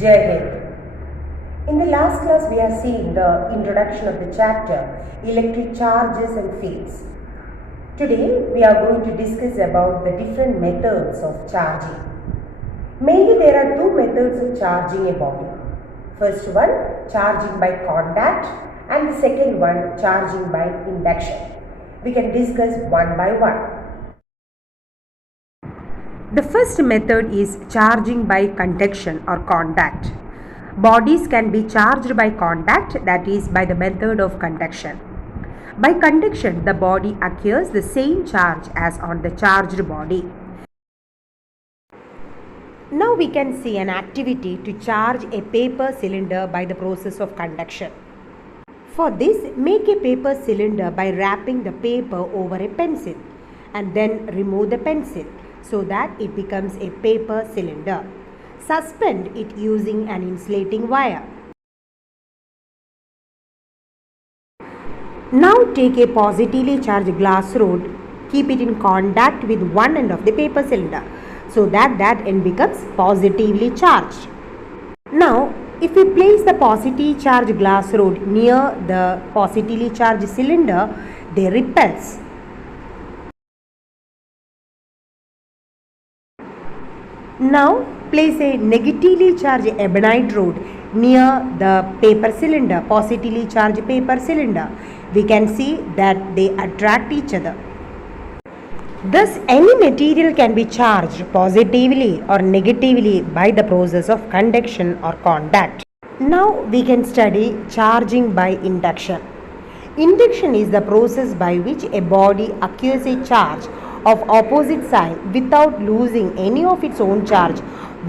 Jai Hind. In the last class, we have seen the introduction of the chapter Electric Charges and Fields. Today, we are going to discuss about the different methods of charging. Mainly, there are two methods of charging a body. First one, charging by contact, and the second one, charging by induction. We can discuss one by one. The first method is charging by conduction or contact. Bodies can be charged by contact, that is by the method of conduction. By conduction, the body acquires the same charge as on the charged body. Now we can see an activity to charge a paper cylinder by the process of conduction. For this, make a paper cylinder by wrapping the paper over a pencil and then remove the pencil so that it becomes a paper cylinder. Suspend it using an insulating wire. Now take a positively charged glass rod, keep it in contact with one end of the paper cylinder so that end becomes positively charged. Now, if we place the positively charged glass rod near the positively charged cylinder, they repels. Now, place a negatively charged ebonite rod near the paper cylinder, positively charged paper cylinder. We can see that they attract each other. Thus, any material can be charged positively or negatively by the process of conduction or contact. Now, we can study charging by induction. Induction is the process by which a body acquires a charge of opposite sign without losing any of its own charge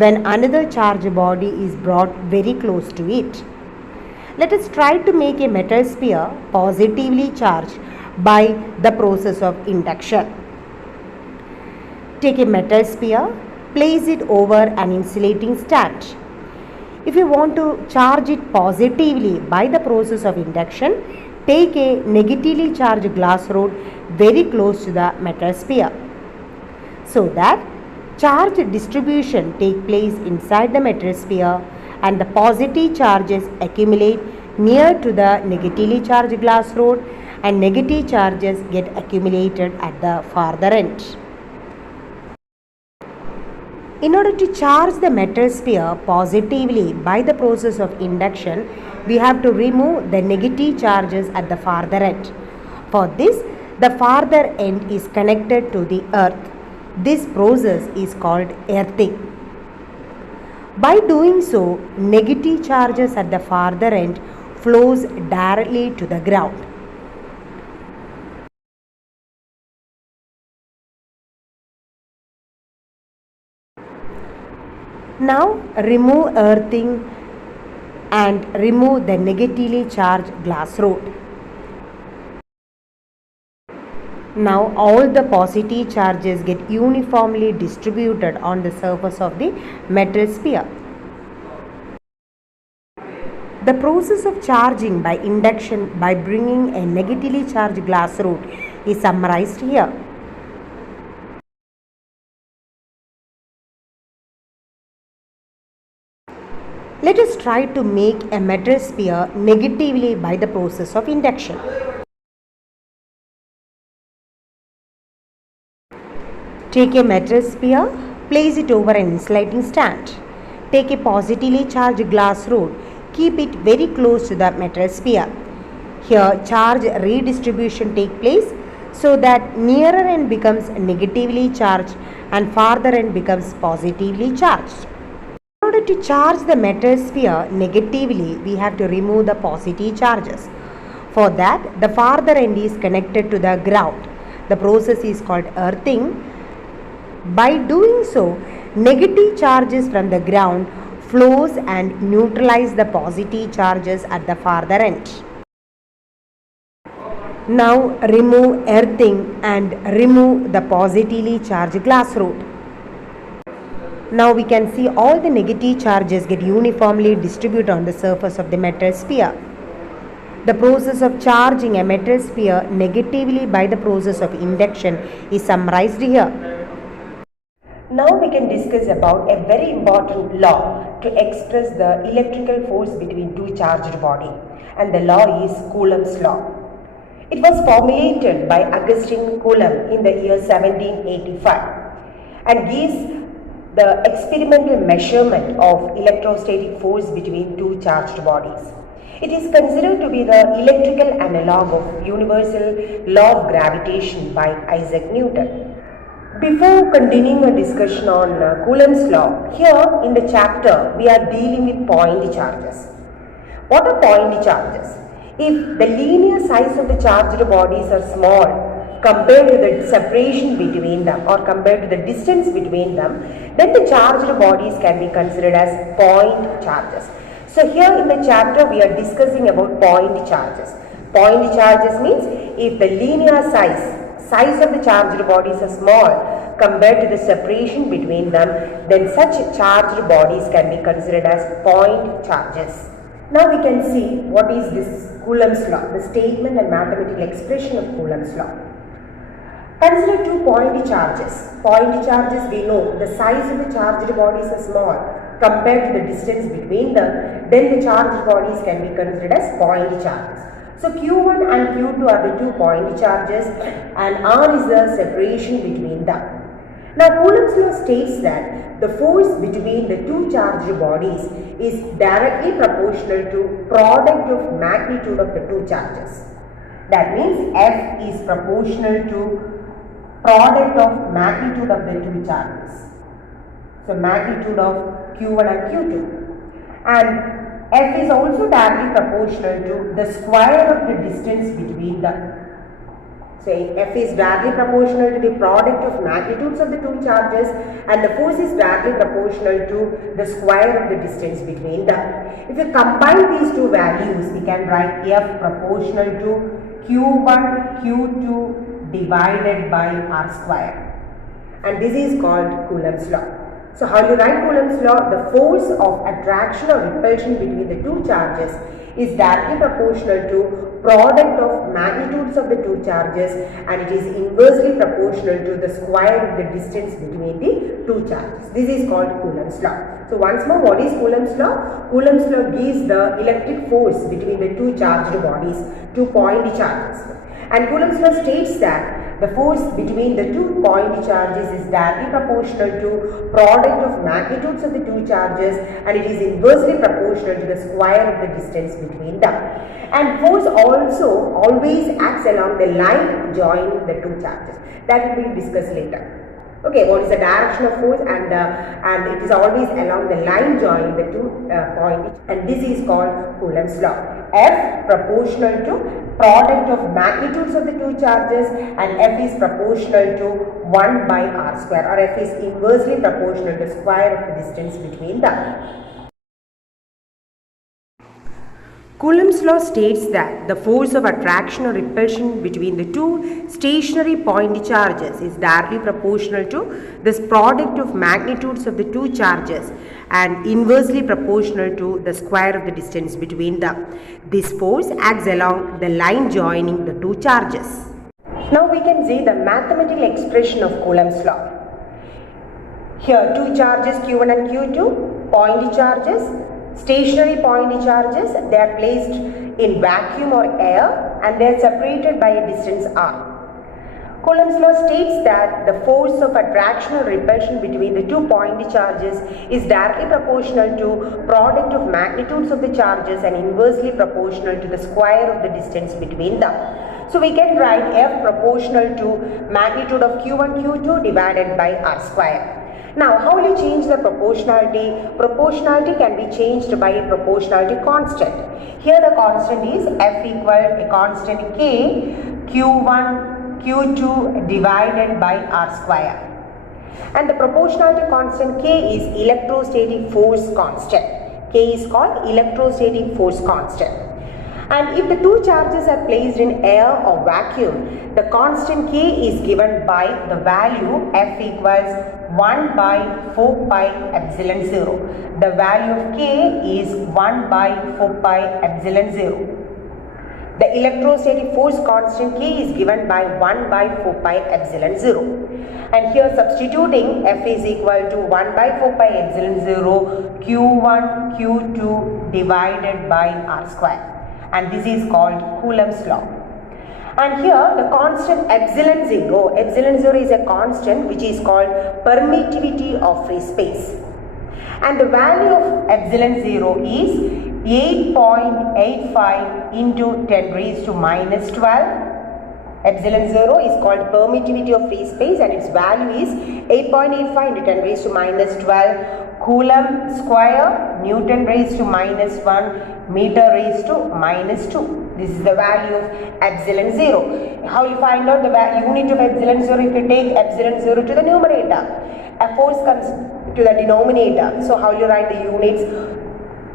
when another charged body is brought very close to it. Let us try to make a metal sphere positively charged by the process of induction. Take a metal sphere, place it over an insulating stand. If you want to charge it positively by the process of induction, take a negatively charged glass rod very close to the metal sphere so that charge distribution take place inside the metal sphere and the positive charges accumulate near to the negatively charged glass rod and negative charges get accumulated at the farther end. In order to charge the metal sphere positively by the process of induction, we have to remove the negative charges at the farther end. For this, the farther end is connected to the earth. This process is called earthing. By doing so, negative charges at the farther end flows directly to the ground. Now remove earthing and remove the negatively charged glass rod. Now all the positive charges get uniformly distributed on the surface of the metal sphere. The process of charging by induction by bringing a negatively charged glass rod is summarized here. Let us try to make a metal sphere negatively by the process of induction. Take a metal sphere, place it over an insulating stand. Take a positively charged glass rod, keep it very close to the metal sphere. Here, charge redistribution takes place so that nearer end becomes negatively charged and farther end becomes positively charged. In order to charge the metal sphere negatively, we have to remove the positive charges. For that, the farther end is connected to the ground. The process is called earthing. By doing so, negative charges from the ground flows and neutralize the positive charges at the farther end. Now remove earthing and remove the positively charged glass rod. Now we can see all the negative charges get uniformly distributed on the surface of the metal sphere. The process of charging a metal sphere negatively by the process of induction is summarized here. Now we can discuss about a very important law to express the electrical force between two charged bodies, and the law is Coulomb's law. It was formulated by Augustin Coulomb in the year 1785 and gives the experimental measurement of electrostatic force between two charged bodies. It is considered to be the electrical analog of universal law of gravitation by Isaac Newton. Before continuing a discussion on Coulomb's law, here in the chapter we are dealing with point charges. What are point charges? If the linear size of the charged bodies are small compared to the separation between them or compared to the distance between them, then the charged bodies can be considered as point charges. So here in the chapter we are discussing about point charges. Point charges means if the linear size of the charged bodies are small compared to the separation between them, then such charged bodies can be considered as point charges. Now we can see what is this Coulomb's law, the statement and mathematical expression of Coulomb's law. Consider two point charges. Point charges, we know the size of the charged bodies are small compared to the distance between them, then the charged bodies can be considered as point charges. So Q1 and Q2 are the 2 point charges and R is the separation between them. Now Coulomb's law states that the force between the two charged bodies is directly proportional to product of magnitude of the two charges. That means F is proportional to product of magnitude of the two charges. So magnitude of Q1 and Q2. And F is also directly proportional to the square of the distance between them. So F is directly proportional to the product of magnitudes of the two charges and the force is directly proportional to the square of the distance between them. If you combine these two values, we can write F proportional to Q1 Q2 divided by R square. And this is called Coulomb's law. So how do you write Coulomb's law? The force of attraction or repulsion between the two charges is directly proportional to product of magnitudes of the two charges and it is inversely proportional to the square of the distance between the two charges. This is called Coulomb's law. So once more, what is Coulomb's law? Coulomb's law gives the electric force between the two charged bodies, 2 point charges. And Coulomb's law states that the force between the 2 point charges is directly proportional to product of magnitudes of the two charges and it is inversely proportional to the square of the distance between them. And force also always acts along the line joining the two charges. That will be discussed later. Okay, what is the direction of force and it is always along the line joining the two points and this is called Coulomb's law. F proportional to product of magnitudes of the two charges and F is proportional to 1 by R square or F is inversely proportional to the square of the distance between them. Coulomb's law states that the force of attraction or repulsion between the two stationary point charges is directly proportional to this product of magnitudes of the two charges and inversely proportional to the square of the distance between them. This force acts along the line joining the two charges. Now we can see the mathematical expression of Coulomb's law. Here two charges Q1 and Q2, point charges. Stationary point charges, they are placed in vacuum or air and they are separated by a distance r. Coulomb's law states that the force of attraction or repulsion between the 2 point charges is directly proportional to product of magnitudes of the charges and inversely proportional to the square of the distance between them. So we can write F proportional to magnitude of Q1 Q2 divided by R square. Now, how will you change the proportionality? Proportionality can be changed by a proportionality constant. Here the constant is F equal a constant K, Q1, Q2 divided by R square. And the proportionality constant K is electrostatic force constant. K is called electrostatic force constant. And if the two charges are placed in air or vacuum, the constant K is given by the value F equals 1 by 4 pi epsilon 0. The value of K is 1 by 4 pi epsilon 0. The electrostatic force constant K is given by 1 by 4 pi epsilon 0. And here substituting F is equal to 1 by 4 pi epsilon 0 Q1 Q2 divided by R square. And this is called Coulomb's law. And here the constant epsilon 0 is a constant which is called permittivity of free space. And the value of epsilon 0 is 8.85 into 10 raised to minus 12. Epsilon 0 is called permittivity of free space and its value is 8.85 into 10 raised to minus 12 Coulomb square, Newton raised to minus 1, meter raised to minus 2. This is the value of epsilon 0. How you find out the unit of epsilon 0? If you take epsilon 0 to the numerator, a force comes to the denominator. So how you write the units?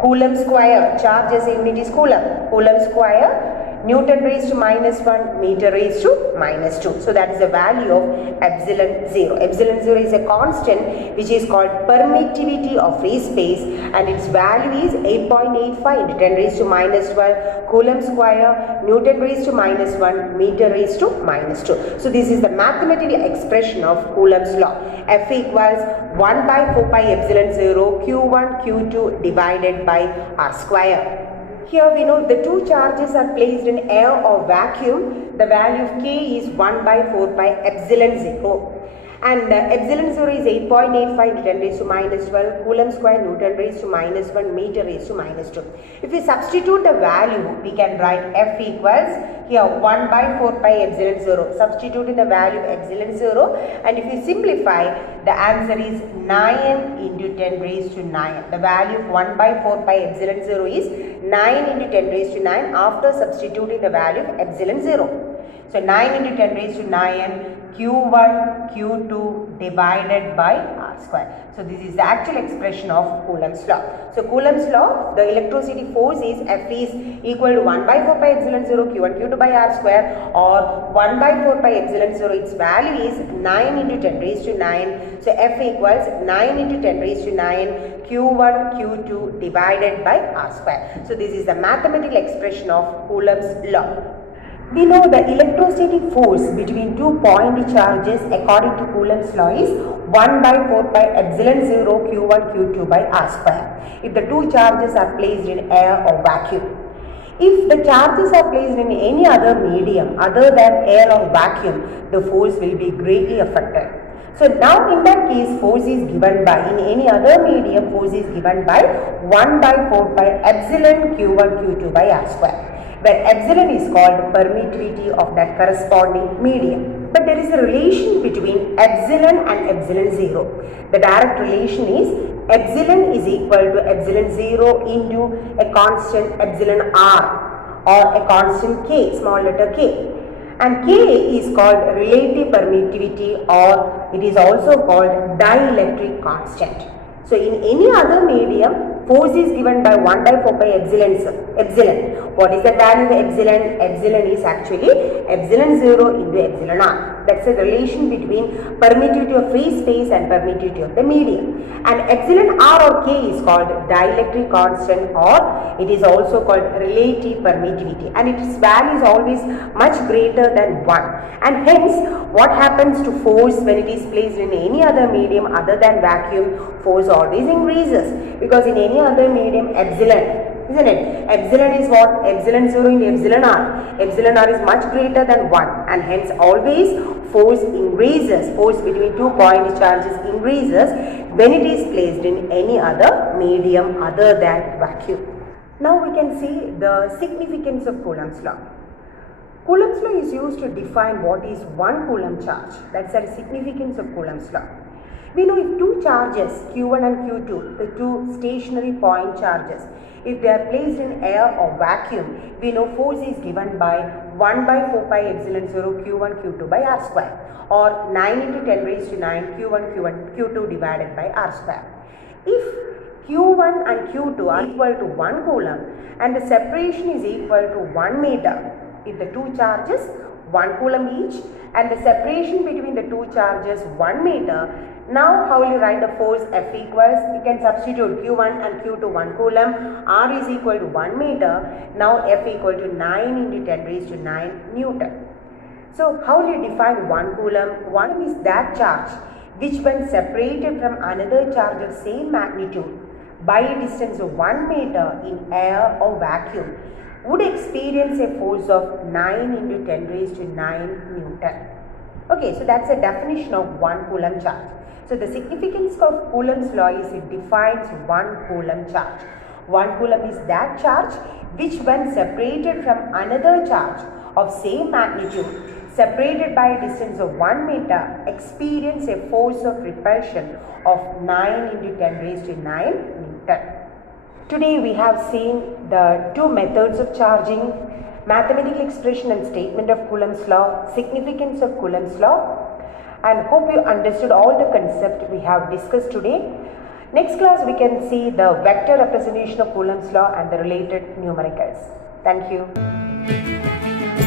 Coulomb square, charge as a unit is Coulomb. Coulomb square, Newton raised to minus 1, meter raised to minus 2. So that is the value of epsilon 0. Epsilon 0 is a constant which is called permittivity of free space and its value is 8.85 into 10 raised to minus 12 Coulomb square, Newton raised to minus 1, meter raised to minus 2. So this is the mathematical expression of Coulomb's law. F equals 1 by 4 pi epsilon 0 Q1 Q2 divided by R square. Here we know the two charges are placed in air or vacuum. The value of K is 1 by 4 pi epsilon 0. And epsilon 0 is 8.85 into 10 raised to minus 12 Coulomb square, Newton raised to minus 1, meter raised to minus 2. If we substitute the value, we can write F equals here 1 by 4 pi epsilon 0. Substituting the value of epsilon 0 and if we simplify, the answer is 9 into 10 raised to 9. The value of 1 by 4 pi epsilon 0 is 9 into 10 raised to 9 after substituting the value of epsilon 0. So 9 into 10 raised to 9 Q1 Q2 divided by R square. So this is the actual expression of Coulomb's law. So Coulomb's law, the electrostatic force is F is equal to 1 by 4 pi epsilon 0 Q1 Q2 by R square or 1 by 4 pi epsilon 0. Its value is 9 into 10 raised to 9. So F equals 9 into 10 raised to 9 Q1 Q2 divided by R square. So this is the mathematical expression of Coulomb's law. We know the electrostatic force between two point charges according to Coulomb's law is 1 by 4 pi epsilon 0 Q1 Q2 by R square if the two charges are placed in air or vacuum. If the charges are placed in any other medium other than air or vacuum, the force will be greatly affected. So now in that case, force is given by, in any other medium, force is given by 1 by 4 pi epsilon Q1 Q2 by R square, where epsilon is called permittivity of that corresponding medium. But there is a relation between epsilon and epsilon 0. The direct relation is epsilon is equal to epsilon 0 into a constant epsilon r or a constant k, small letter k. And K is called relative permittivity or it is also called dielectric constant. So in any other medium, force is given by 1 by 4 pi epsilon. What is the value of epsilon? Epsilon is actually epsilon 0 into epsilon r. That's a relation between permittivity of free space and permittivity of the medium. And epsilon r or k is called dielectric constant or it is also called relative permittivity and its value is always much greater than 1. And hence what happens to force when it is placed in any other medium other than vacuum? Force always increases because in any other medium epsilon, isn't it? Epsilon is what? Epsilon 0 into epsilon r. Epsilon r is much greater than 1 and hence always force increases. Force between two point charges increases when it is placed in any other medium other than vacuum. Now we can see the significance of Coulomb's law. Coulomb's law is used to define what is 1 Coulomb charge. That's the significance of Coulomb's law. We know if two charges Q1 and Q2, the two stationary point charges, if they are placed in air or vacuum, we know force is given by 1 by 4 pi epsilon 0 Q1 Q2 by R square or 9 into 10 raised to 9 Q1 Q2 divided by R square. If Q1 and Q2 are equal to 1 Coulomb and the separation is equal to 1 meter, if the two charges 1 coulomb each, and the separation between the two charges 1 meter. Now how will you write the force F equals? You can substitute Q1 and Q2 1 coulomb, R is equal to 1 meter. Now F equal to 9 into 10 raised to 9 Newton. So how will you define 1 coulomb? 1 is that charge which when separated from another charge of same magnitude by a distance of 1 meter in air or vacuum would experience a force of 9 into 10 raised to 9 Newton. Okay, so that's a definition of 1 coulomb charge. So the significance of Coulomb's law is it defines 1 coulomb charge. 1 coulomb is that charge which when separated from another charge of same magnitude separated by a distance of 1 meter experience a force of repulsion of 9 into 10 raised to 9 Newton. Today we have seen the two methods of charging, mathematical expression and statement of Coulomb's law, significance of Coulomb's law, and hope you understood all the concepts we have discussed today. Next class we can see the vector representation of Coulomb's law and the related numericals. Thank you.